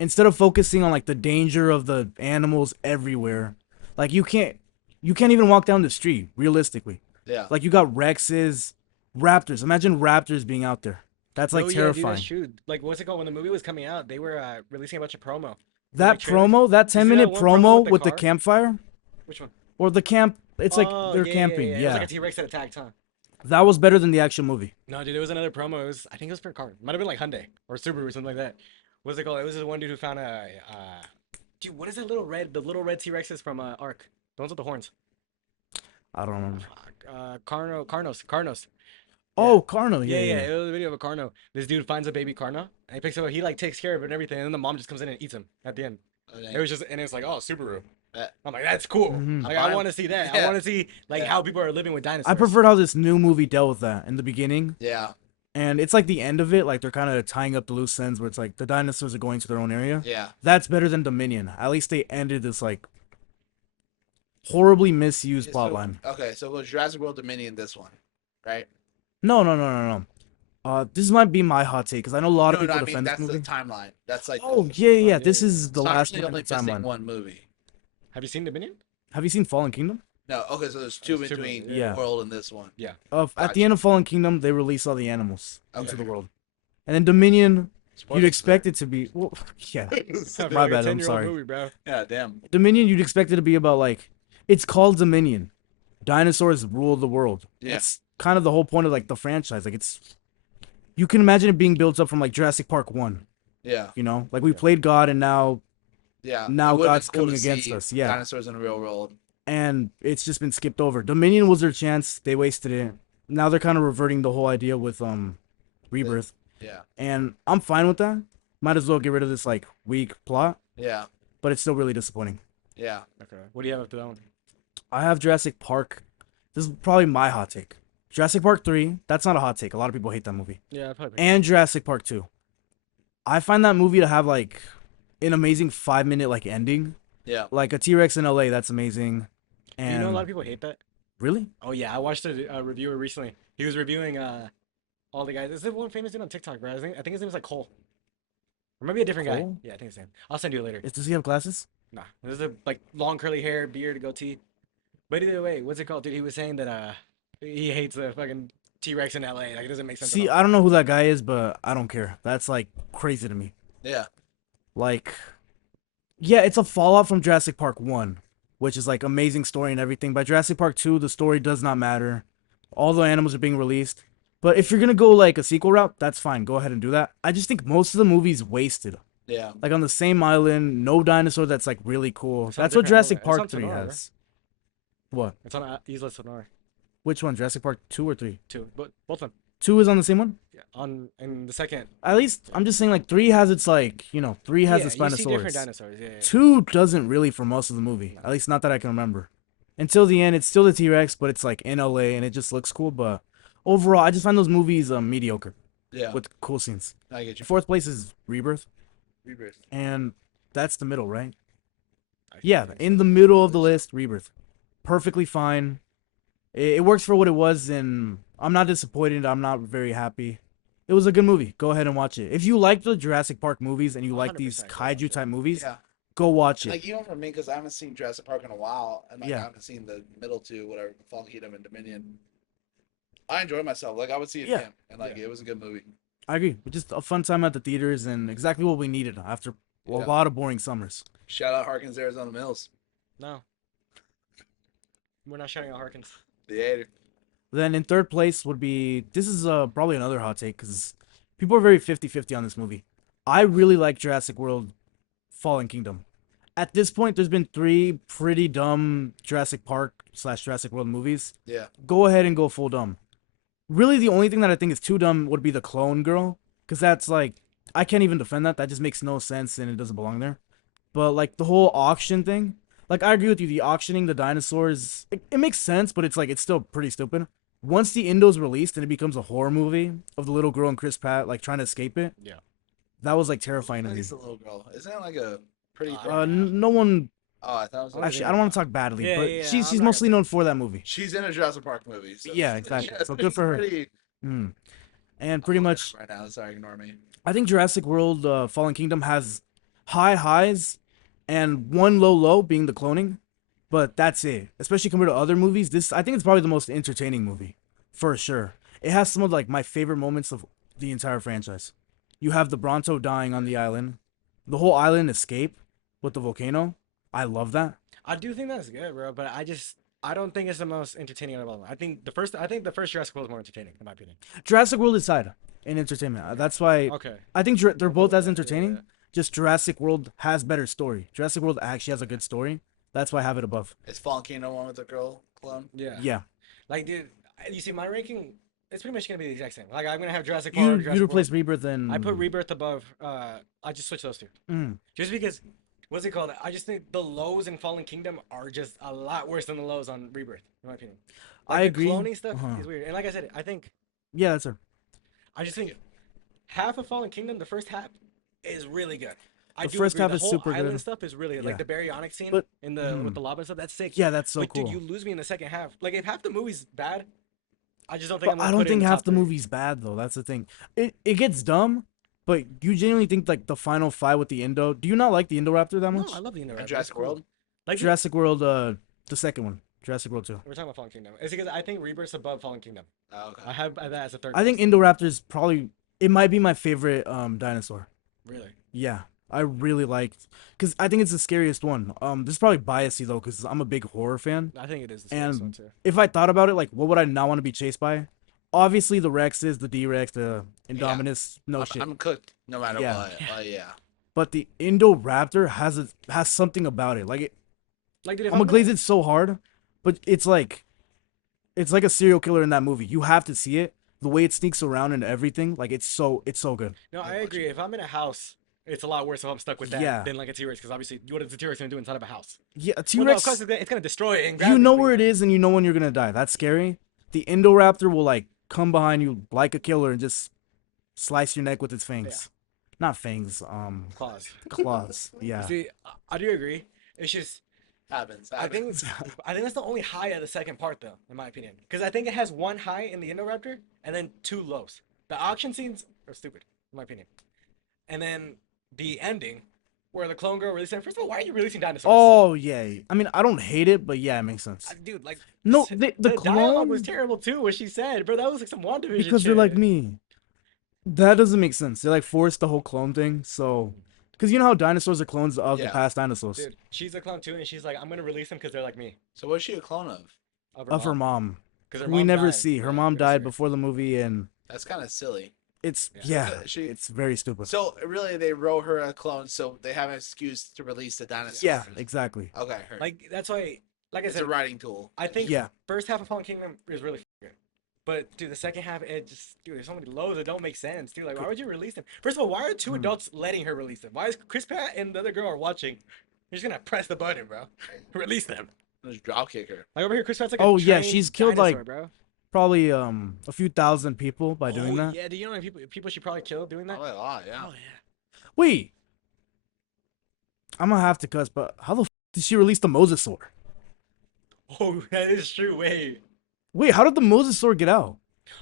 instead of focusing on like the danger of the animals everywhere. Like you can't even walk down the street realistically. Yeah. Like you got Rexes, raptors. Imagine raptors being out there. That's like No, yeah, dude, terrifying. that's true. Like, what's it called? When the movie was coming out, they were releasing a bunch of promo. That like, trailers. promo, that see that 10-minute one promo promo with with the the car? campfire Which one? or the camp. It's like Oh, they're yeah, camping. Yeah, Yeah, It was like a T-Rex that attacked, huh? that was better than the actual movie. No, dude, there was another promo. I think it was for a car. Might have been like Hyundai or Subaru or something like that. What's it called? It was this one dude who found dude, what is that the little red T-Rexes from Ark? The ones with the horns. I don't remember. Carnos. Oh, Carno. Yeah, Yeah, It was a video of a Carno. This dude finds a baby Carno and he picks it up. He like takes care of it and everything, and then the mom just comes in and eats him at the end. It was just, and it's like, oh, Subaru. That- I'm like, that's cool. Mhm. Like, I'm I fine. want to see that. I Yeah. want to see like Yeah. how people are living with dinosaurs. I preferred how this new movie dealt with that in the beginning. Yeah. And it's like the end of it, like they're kind of tying up the loose ends where it's like the dinosaurs are going to their own area. Yeah. That's better than Dominion. At least they ended this like horribly misused So- plotline. Okay, so it goes Jurassic World Dominion, this one, right? No. This might be my hot take because I know a lot of No, people I mean defend that's this the movie. timeline. That's like Oh the, yeah. yeah, This yeah. is the it's not last really one in only the missing timeline. one movie. Have you seen Dominion? Have you seen Fallen Kingdom? No, okay, so there's two There's two between movies, yeah. World and this one. At Gotcha. the end of Fallen Kingdom, they release all the animals into Okay. the world, and then Dominion, Spoilers you'd expect it to be. Well, yeah. Sounds My like a bad, I'm 10-year-old sorry. Movie, bro. Yeah, damn. Dominion, you'd expect it to be about like, it's called Dominion. Dinosaurs rule the world. Yeah. It's kind of the whole point of like the franchise. Like it's, you can imagine it being built up from like Jurassic Park 1. Yeah. You know, like we Yeah. played God and now, Yeah. Now It would've been God's cool coming to against see us, yeah. Dinosaurs in the real world. and it's just been skipped over. Dominion was their chance. They wasted it. Now they're kind of reverting the whole idea with Rebirth. Yeah. and I'm fine with that. Might as well get rid of this like weak plot, Yeah. but it's still really disappointing. Yeah. Okay. What do you have after that one? I have Jurassic Park. This is probably my hot take. Jurassic Park 3, that's not a hot take. A lot of people hate that movie. Yeah, I probably. And Jurassic Park 2. I find that movie to have like an amazing 5-minute like ending. Yeah. Like a T-Rex in LA, that's amazing. Do And you know a lot of people hate that? really? Oh yeah, I watched a reviewer recently. He was reviewing all the guys. Is it one famous dude on TikTok, bro? I think his name is like Cole. Or maybe a different guy. Cole? Yeah, I think it's him. I'll send you it later. Does he have glasses? Nah, this is a like long curly hair, beard, goatee. But either way, what's it called, dude? He was saying that he hates the fucking T-Rex in LA. Like it doesn't make sense. See, At all. I don't know who that guy is, but I don't care. That's like crazy to me. Yeah. Like, yeah, it's a fallout from Jurassic Park 1, which is like amazing story and everything. By Jurassic Park 2, the story does not matter. All the animals are being released. But if you're gonna go like a sequel route, that's fine. Go ahead and do that. I just think most of the movie's wasted. Yeah. Like on the same island, no dinosaur that's like really cool. It's on That's what different Jurassic island. It's on Park 3 Sonora, right? has. What? It's on Isla Sonora Which one? Jurassic Park 2 or 3? too, but both of them. 2 is on the same one? Yeah, on in the second. At least I'm just saying like 3 has its like, 3 has Yeah, its you see different Spinosaurus. dinosaurs. Yeah, yeah, yeah. 2 doesn't really for most of the movie. At least not that I can remember. Until the end, it's still the T-Rex, but it's like in LA and it just looks cool. But overall, I just find those movies mediocre Yeah. with cool scenes. I get you. Fourth place is Rebirth, Rebirth. and that's the middle, right? I Yeah, think in so. the middle of the list, Rebirth. Perfectly fine. It works for what it was, and I'm not disappointed. I'm not very happy. It was a good movie. Go ahead and watch it. If you like the Jurassic Park movies and you like these 100% go watch kaiju it. type movies, Yeah. go watch it. Like even for me, because I haven't seen Jurassic Park in a while, and like Yeah. I haven't seen the middle two, whatever, Fallen Kingdom and Dominion. I enjoyed myself. Like I would see it Yeah. again, and like Yeah. it was a good movie. I agree. Just a fun time at the theaters and exactly what we needed after a Yeah. lot of boring summers. Shout out Harkins, Arizona Mills. No, we're not shouting out Harkins. The hater. Then in third place would be this is probably another hot take because people are very 50-50 on this movie. I really like Jurassic World Fallen Kingdom. At this point, there's been 3 pretty dumb Jurassic Park / Jurassic World movies. Yeah. Go ahead and go full dumb. Really, the only thing that I think is too dumb would be the clone girl, because that's like I can't even defend that. That just makes no sense and it doesn't belong there. But like the whole auction thing, like I agree with you. The auctioning the dinosaurs, it makes sense, but it's like it's still pretty stupid. Once the Indo's released and it becomes a horror movie of the little girl and Chris Pratt like trying to escape it, Yeah. that was like terrifying to me. Nice the little girl. Isn't that like a pretty? No one Oh, I thought it was. What is actually. it? I don't want to talk badly, Yeah, but yeah, she's I'm not mostly gonna- known for that movie. She's in a Jurassic Park movie. So Yeah, exactly. So good for her. Pretty, Mm. And pretty I'm much, right now. Sorry, ignore me. I think Jurassic World Fallen Kingdom has high highs and one low being the cloning, but that's it. Especially compared to other movies, this I think it's probably the most entertaining movie for sure. It has some of like my favorite moments of the entire franchise. You have the Bronto dying on the island, the whole island escape with the volcano. I love that. I do think that's good, bro. But I don't think it's the most entertaining of all of them. I think the first Jurassic World is more entertaining, in my opinion. Jurassic World is side in entertainment. That's why Okay. I think they're both as Yeah, entertaining. yeah. Just Jurassic World has better story. Jurassic World actually has a good story. That's why I have it above. Is Fallen Kingdom one with the girl clone? Yeah. Yeah. Like, dude, you see, my ranking, it's pretty much gonna be the exact same. Like, I'm gonna have Jurassic You Park. you Jurassic replace World. Rebirth and I put Rebirth above. I just switched those two, Mm. just because. What's it called? I just think the lows in Fallen Kingdom are just a lot worse than the lows on Rebirth, in my opinion. Like, I the agree. Cloning stuff Uh-huh. is weird, and like I said, I think Yeah, that's her. I just think half of Fallen Kingdom, the first half, is really good. I The do first agree, half the is whole super island good. stuff is really Yeah. like the baryonic scene But- in the with the lava and stuff. That's sick. Yeah, that's so but cool. dude, you lose me in the second half. Like if half the movie's bad, I just don't think But I'm gonna I don't put it in think the half top the three. movie's bad though. That's the thing. It gets dumb, but you genuinely think like the final fight with the Indo. Do you not like the Indoraptor that No, much? I love the Indoraptor. And It's Jurassic cool. World? Like Jurassic World, the second one, Jurassic World 2. we're talking about Fallen Kingdom. It's because I think Rebirth's above Fallen Kingdom. Oh, okay. I have that as a third. I think place. Indoraptor is probably it might be my favorite dinosaur. Really. Yeah, I really liked because I think it's the scariest one. This is probably biasy though because I'm a big horror fan. I think it is the scariest one And too. if I thought about it, like, what would I not want to be chased by? Obviously, the Rexes, the D-Rex, the Indominus, no shit. I'm cooked no matter Yeah. what. Yeah. But the Indoraptor has something about it. Like, Like, dude, if I'm gonna not- glaze it so hard, but it's like a serial killer in that movie. You have to see it. the way it sneaks around and everything, like it's so good. No, I watch agree. If I'm in a house, it's a lot worse if I'm stuck with that Yeah. than like a T-Rex, because obviously, what is a T-Rex gonna do inside of a house? Yeah, a Well, no, T-Rex. of course it's gonna destroy it and grab You know it, but where it is and you know when you're gonna die. That's scary. The Indoraptor will like come behind you like a killer and just slice your neck with its fangs. Not fangs, Claws. claws. Yeah. See, I do agree. It's just Happens. I think that's the only high of the second part though, in my opinion, because I think it has one high in the Indoraptor and then two lows. The auction scenes are stupid, in my opinion, and then the ending where the clone girl released it. First of all, why are you releasing dinosaurs? Oh yeah. I mean, I don't hate it, but yeah, it makes sense. Dude, like No, the the dialogue was clone terrible too. What she said, bro, that was like some WandaVision because they're shit. like me. That doesn't make sense. They like forced the whole clone thing, so because you know how dinosaurs are clones of the Yeah. past dinosaurs Dude, she's a clone too, and she's like, I'm gonna release them because they're like me. So what's she a clone of? of her mom. Because We never died. see. Her Yeah, mom very died scary. before the movie, and That's kind of silly. it's Yeah. yeah, She- it's very stupid. So really, they wrote her a clone, so they have an excuse to release the dinosaur. Yeah, exactly. Okay. Heard. Like that's why, like I it's said, a writing tool. I think Yeah. first half of Fallen Kingdom is really good. But dude, the second half, it just dude, there's so many lows that don't make sense. Dude, like why would you release them? First of all, why are two adults letting her release them? Why is Chris Pratt and the other girl are watching? You're just gonna press the button, bro. Release them. Just drop kick her. Like over here, Chris Pratt's like Oh, a yeah, trained she's killed, dinosaur, like, bro. Probably a few thousand people by doing that. Yeah, do you know how many people she probably killed doing that? Oh, a lot, yeah. Oh yeah. Wait, I'm gonna have to cuss, but how the did she release the Mosasaur? Oh, that is true. Wait, how did the Mosasaur get out?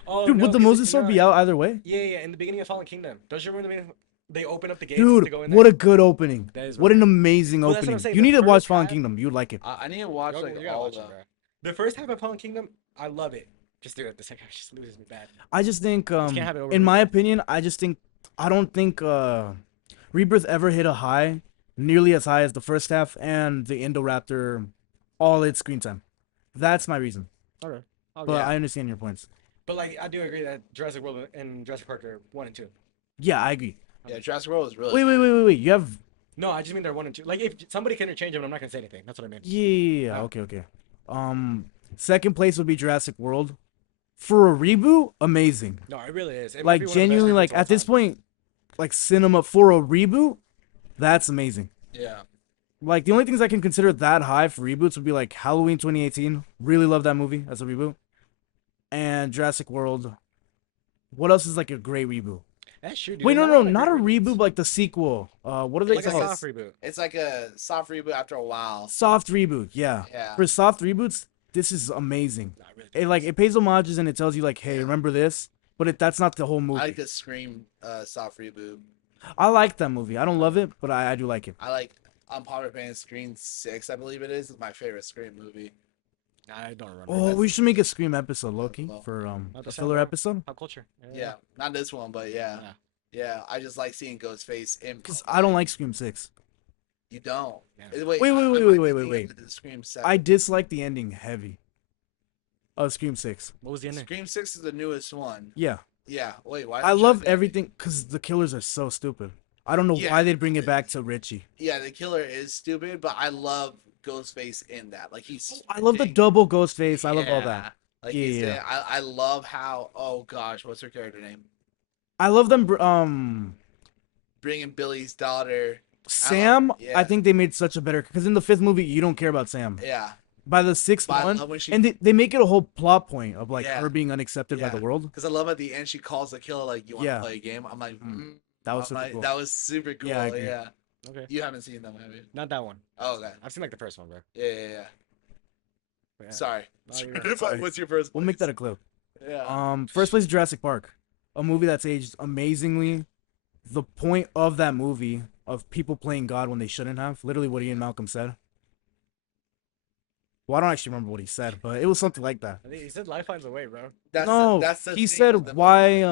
Oh, Dude, no, would the 'cause, Mosasaur be out either way? Yeah. In the beginning of Fallen Kingdom, don't you remember the beginning? They open up the gates Dude, to go in there. what a good opening. That is What an right. amazing Well, that's what I'm opening. saying, You the need to watch first Fallen half- Kingdom. You'd like it. I need to watch You like gotta all watch the. it, bro. The first half of Fallen Kingdom, I love it. Just dude, the second half just loses me bad. I just think, can't have it over in my again. opinion, I don't think Rebirth ever hit a high, nearly as high as the first half and the Indoraptor, all its screen time. That's my reason. Okay. Oh, But yeah. I understand your points. But like, I do agree that Jurassic World and Jurassic Park are 1 and 2. Yeah, I agree. Yeah, Jurassic World is really. Wait. You have No, I just mean they're 1 and 2. Like, if somebody can interchange them, I'm not gonna say anything. That's what I mean. yeah. Oh. Okay. Second place would be Jurassic World. For a reboot, amazing. No, it really is. It might Like be one of the best genuinely, reboots like of all at this time. point, like cinema for a reboot, that's amazing. Yeah. Like the only things I can consider that high for reboots would be like Halloween 2018. Really love that movie as a reboot. And Jurassic World. What else is like a great reboot? That's true, dude. Wait, There's no, a lot of not a great reboot, reboots. but like the sequel. What are they Like a called? soft reboot. It's like a soft reboot after a while. Soft reboot, yeah. Yeah. For soft reboots, this is amazing. Nah, really It like it pays homages and it tells you like, hey, remember this? But that's not the whole movie. I like the Scream soft reboot. I like that movie. I don't love it, but I do like it. I like Unpopular Opinion Scream 6, I believe it is my favorite Scream movie. I don't remember. Oh, we should make a Scream episode, Loki, Well, for Not a the filler sound, episode. Pop culture. Yeah, not this one, but yeah. Yeah. Yeah, I just like seeing Ghostface in. Because I don't like Scream 6. You don't. Yeah. Wait, Wait, I might be wait. thinking of Scream 7. I dislike the ending heavy. Scream 6. What was the ending? Scream 6 is the newest one. Yeah. Yeah. Wait, why? I did you love think- everything because the killers are so stupid. I don't know Yeah. why they'd bring it back to Richie. Yeah, the killer is stupid, but I love Ghostface in that. Like he's. I love the spitting- double ghost face. I love all Yeah. that. Like Yeah, he's yeah. in- I love how. Oh gosh, what's her character name? I love them. Bringing Billy's daughter. Sam. yeah. I think they made such a better because in the fifth movie you don't care about Sam. Yeah. By the sixth But I one, love when she. and they make it a whole plot point of like Yeah. her being unaccepted by Yeah. the world. Because I love at the end she calls the killer like, "You want to Yeah. play a game?" I'm like, That was I'm super like, cool. that was super cool. Yeah, I agree. Yeah. Okay. You haven't seen them, have you? Not that one. Oh, okay. I've seen like the first one, bro. Yeah. But yeah. Sorry. Oh, you're right. Sorry. What's your first? We'll make place? that a clip. Yeah. First place is Jurassic Park, a movie that's aged amazingly. The point of that movie of people playing God when they shouldn't have, literally what Ian Malcolm said. Well, I don't actually remember what he said, but it was something like that. I think he said life finds a way, bro. That's the he thing said with the why.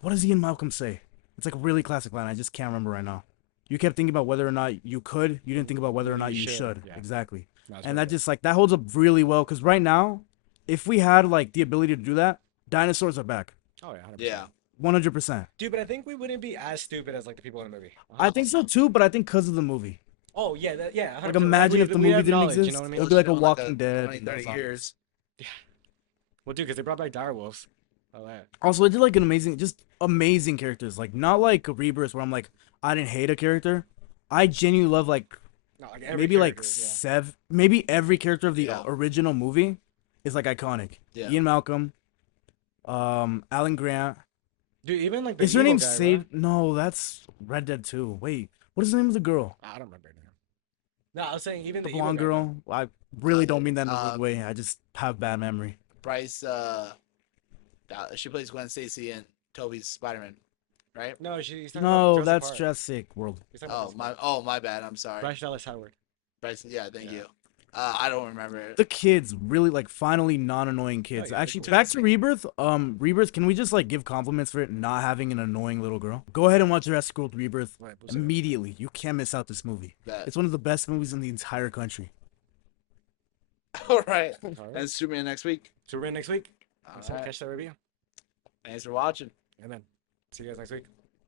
What does Ian Malcolm say? It's like a really classic line. I just can't remember right now. You kept thinking about whether or not you could. You didn't think about whether or not you should. Yeah. Exactly. No, it's And really that just like that holds up really well because right now, if we had like the ability to do that, dinosaurs are back. good. Oh yeah. 100%. Yeah. 100%. Dude, but I think we wouldn't be as stupid as like the people in the movie. I think so too, but I think because of the movie. Oh yeah, yeah. 100%. Like imagine if the we movie have didn't knowledge, exist. You know what I It mean? would be like a Shown, Walking Dead. 20, 30 years. Well, dude, because they brought back direwolves. Oh, yeah. Also, it did like just amazing characters. Like not like a Rebirth where I'm like I didn't hate a character. I genuinely love like No, like every maybe like character. Yeah. maybe every character of the Yeah. original movie is like iconic. Yeah. Ian Malcolm, Alan Grant. Dude, even like the Is her evil name guy, Save? No, that's Red Dead 2. Wait, what is the name of the girl? bro. I don't remember her name. No, I was saying even The the evil blonde guy, bro. girl. I really don't mean that in a rude Um, way. I just have bad memory. Bryce, she plays Gwen Stacy in Toby's Spider-Man, right? No, he's talking No, about that's Park. Jurassic World. He's talking about Oh Jurassic Park. my bad. I'm sorry. Bryce Dallas Howard. Bryce, yeah, thank Yeah. you. I don't remember. The kids really like finally non-annoying kids. yeah, they're Actually, cool. back to Rebirth. Rebirth. Can we just like give compliments for it not having an annoying little girl? Go ahead and watch Jurassic World Rebirth Right, we'll say that. immediately. You can't miss out this movie. That. It's one of the best movies in the entire country. All right. All right. And Superman next week. So we're in next week. All So right. catch that review. Thanks for watching. And then see you guys next week.